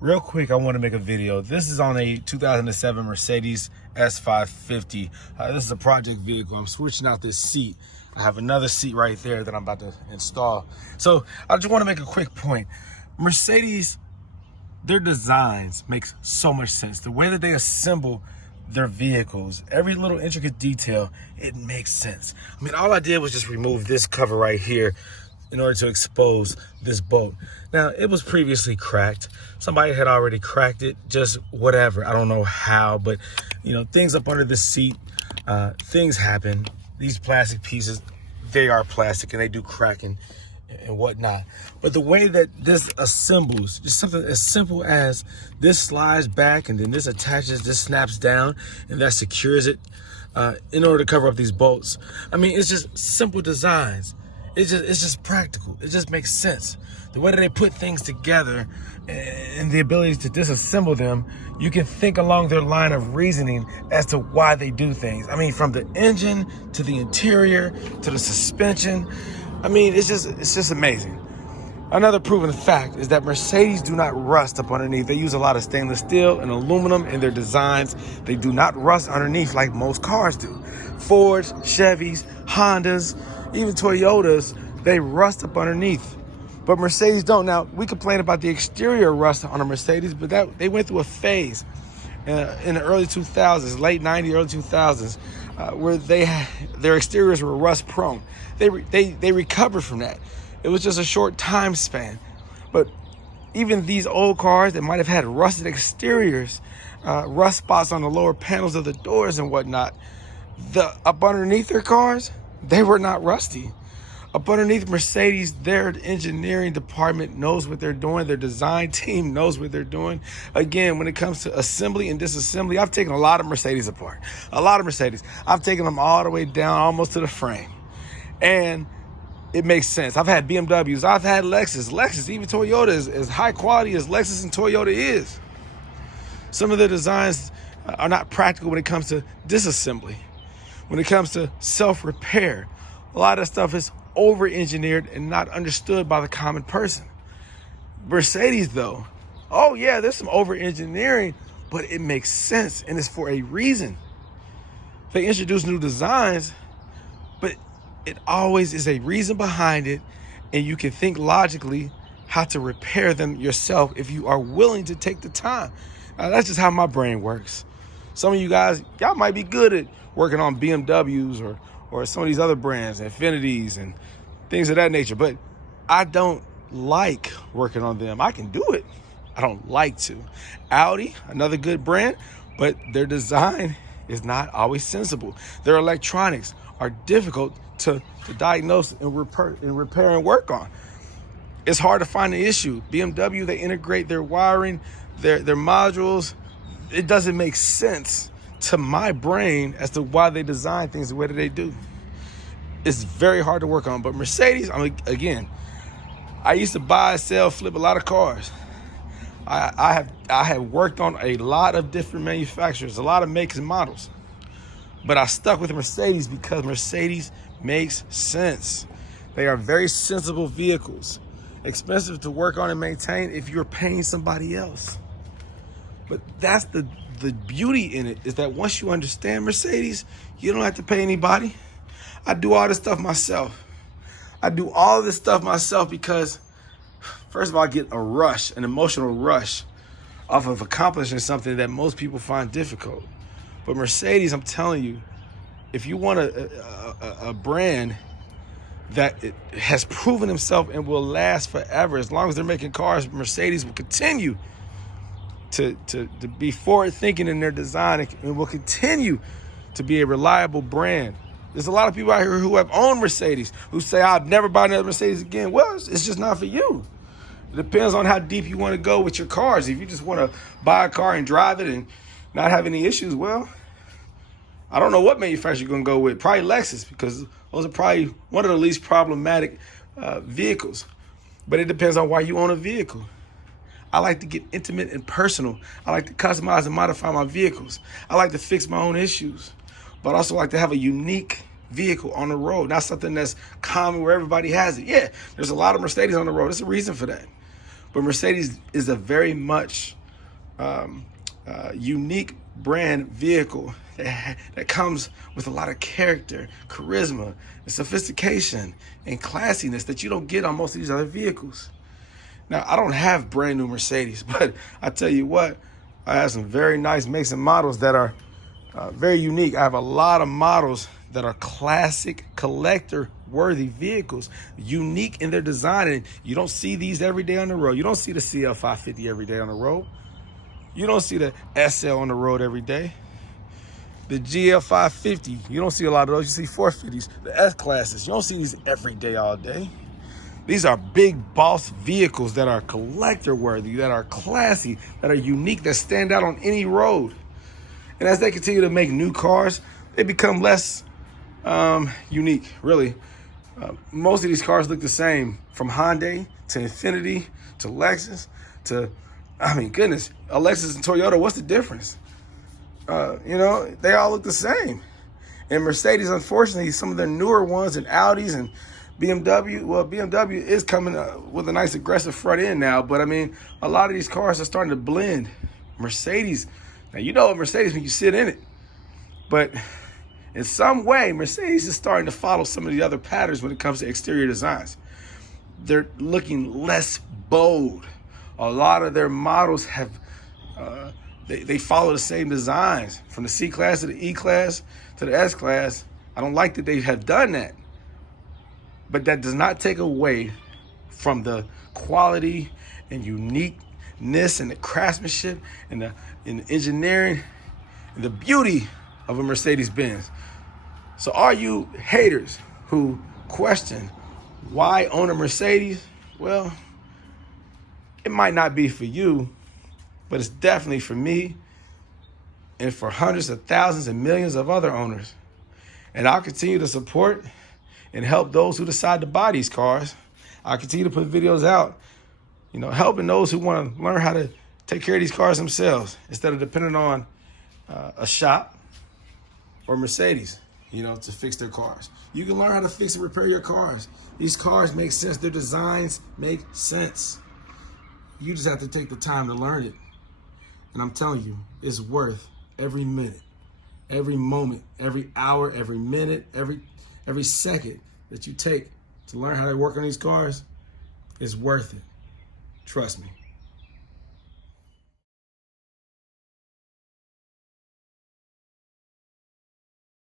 Real quick, I want to make a video. This is on a 2007 Mercedes S550. This is a project vehicle. I'm switching out this seat. I have another seat right there that I'm about to install. So I just want to make a quick point. Mercedes, their designs make so much sense. The way that they assemble their vehicles, every little intricate detail, it makes sense. I mean, all I did was just remove this cover right here in order to expose this bolt. Now, it was previously cracked. Somebody had already cracked it, just whatever. I don't know how, but you know, things up under the seat, things happen. These plastic pieces, they are plastic and they do crack and whatnot. But the way that this assembles, just something as simple as this slides back and then this attaches, this snaps down, and that secures it in order to cover up these bolts. I mean, it's just simple designs. It's just practical. It just makes sense. The way that they put things together and the ability to disassemble them, you can think along their line of reasoning as to why they do things. I mean, from the engine to the interior to the suspension. I mean, it's just amazing. Another proven fact is that Mercedes do not rust up underneath. They use a lot of stainless steel and aluminum in their designs. They do not rust underneath like most cars do. Fords, Chevys, Hondas, even Toyotas, they rust up underneath. But Mercedes don't. Now, we complain about the exterior rust on a Mercedes, but they went through a phase in the early 2000s, late 90s, early 2000s, where their exteriors were rust prone. They recovered from that. It was just a short time span. But even these old cars that might have had rusted exteriors, rust spots on the lower panels of the doors and whatnot, up underneath their cars, they were not rusty. Up underneath Mercedes, their engineering department knows what they're doing. Their design team knows what they're doing. Again, when it comes to assembly and disassembly, I've taken a lot of Mercedes apart. A lot of Mercedes. I've taken them all the way down, almost to the frame. And it makes sense. I've had BMWs. I've had Lexus, even Toyota, as high quality as Lexus and Toyota is. Some of the designs are not practical when it comes to disassembly. When it comes to self-repair, a lot of stuff is over-engineered and not understood by the common person. Mercedes, though, oh yeah, there's some over-engineering, but it makes sense and it's for a reason. They introduce new designs, but it always is a reason behind it, and you can think logically how to repair them yourself if you are willing to take the time. Now, that's just how my brain works. Some of you guys, y'all might be good at working on BMWs or some of these other brands, Infinities and things of that nature, but I don't like working on them. I can do it. I don't like to. Audi, another good brand, but their design is not always sensible. Their electronics are difficult to diagnose and repair and work on. It's hard to find the issue. BMW, they integrate their wiring, their modules. It doesn't make sense to my brain as to why they design things the way that they do. It's very hard to work on. But Mercedes, again, I used to buy, sell, flip a lot of cars. I have worked on a lot of different manufacturers, a lot of makes and models. But I stuck with Mercedes because Mercedes makes sense. They are very sensible vehicles, expensive to work on and maintain if you're paying somebody else. But that's the beauty in it, is that once you understand Mercedes, you don't have to pay anybody. I do all this stuff myself. I do all of this stuff myself because, first of all, I get a rush, an emotional rush off of accomplishing something that most people find difficult. But Mercedes, I'm telling you, if you want a brand that it has proven himself and will last forever, as long as they're making cars, Mercedes will continue to be forward-thinking in their design and will continue to be a reliable brand. There's a lot of people out here who have owned Mercedes who say, I'll never buy another Mercedes again. Well, it's just not for you. It depends on how deep you want to go with your cars. If you just want to buy a car and drive it and not have any issues, well, I don't know what manufacturer you're going to go with. Probably Lexus, because those are probably one of the least problematic vehicles. But it depends on why you own a vehicle. I like to get intimate and personal. I like to customize and modify my vehicles. I like to fix my own issues. but also like to have a unique vehicle on the road, not something that's common where everybody has it. Yeah, there's a lot of Mercedes on the road. There's a reason for that. But Mercedes is a very much unique brand vehicle that comes with a lot of character, charisma, and sophistication and classiness that you don't get on most of these other vehicles. Now, I don't have brand new Mercedes, but I tell you what, I have some very nice makes and models that are very unique. I have a lot of models that are classic collector worthy vehicles, unique in their design. And you don't see these every day on the road. You don't see the CL550 every day on the road. You don't see the SL on the road every day. The GL550, you don't see a lot of those. You see 450s, the S classes. You don't see these every day, all day. These are big boss vehicles that are collector worthy, that are classy, that are unique, that stand out on any road. And as they continue to make new cars, they become less unique, really. Most of these cars look the same, from Hyundai to Infiniti to Lexus to, I mean, goodness, a Lexus and Toyota, what's the difference? You know, they all look the same. And Mercedes, unfortunately, some of their newer ones, and Audis and BMW, well, BMW is coming with a nice aggressive front end now, but I mean, a lot of these cars are starting to blend. Mercedes, now you know a Mercedes when you sit in it, but in some way, Mercedes is starting to follow some of the other patterns when it comes to exterior designs. They're looking less bold. A lot of their models have, they follow the same designs, from the C-Class to the E-Class to the S-Class. I don't like that they have done that. But that does not take away from the quality and uniqueness and the craftsmanship and the engineering and the beauty of a Mercedes-Benz. So are you haters who question why own a Mercedes? Well, it might not be for you, but it's definitely for me and for hundreds of thousands and millions of other owners. And I'll continue to support and help those who decide to buy these cars. I'll continue to put videos out, you know, helping those who want to learn how to take care of these cars themselves instead of depending on a shop or Mercedes, you know, to fix their cars. You can learn how to fix and repair your cars. These cars make sense. Their designs make sense. You just have to take the time to learn it. And I'm telling you, it's worth every minute, every moment, every hour, every minute, every second that you take to learn how to work on these cars is worth it. Trust me.